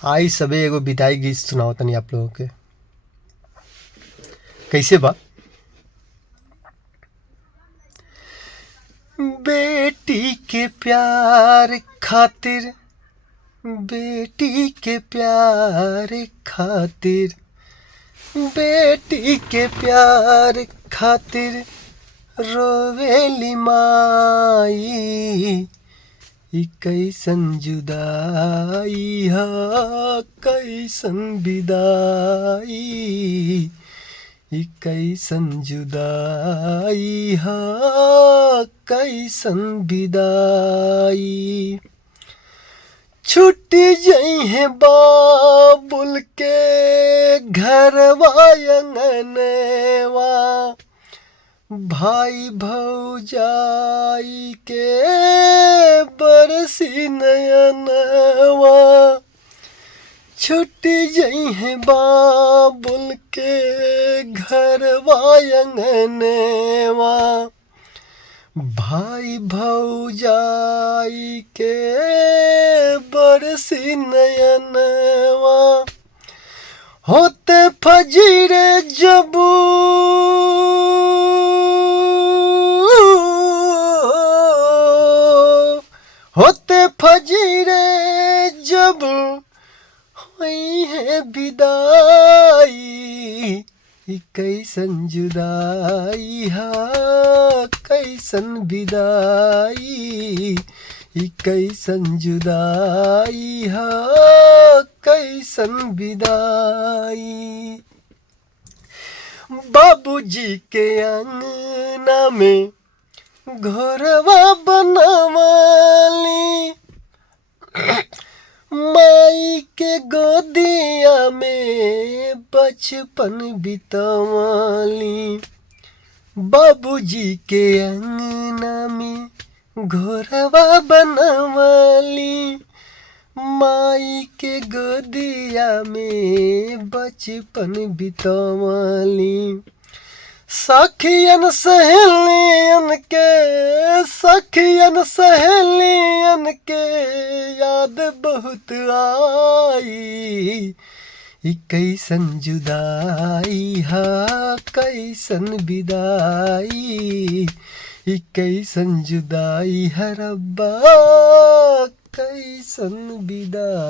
आई सबे एगो विदाई गीत सुनाओ तनी आप लोगों के। कैसे बा? बेटी के प्यार खातिर, बेटी के प्यार खातिर, बेटी के प्यार खातिर रोवेली माई। ई कैसन जुदाई हा, कैसन विदाई। ई कैसन जुदाई हा, कैसन विदाई। छूट जइहे बाबुल के घरवा अंगनवा, भाई भौजाई के बरसी नयनवा। छूट जइहे बाबुल के घरवा अंगनवा, भाई भौजाई के बरसी नयनवा। होते फजीरे जबू होते फजीरे जब हुई है विदाई। ई कैसन जुदाई हा, कैसन विदाई। ई कैसन जुदाई हा, कैसन विदाई। बाबूजी के अंगना में घरवा बनवाली, माई के गोदिया में बचपन बितवाली। बाबूजी के अंगना में घरवा बनवाली, माई के गोदिया में बचपन बितवाली। सखियन सहेलियन के, सखियन सहेलियन के याद बहुत आई। ई कैसन जुदाई हा, कैसन विदाई। ई कैसन जुदाई है रब्बा, कैसन विदाई।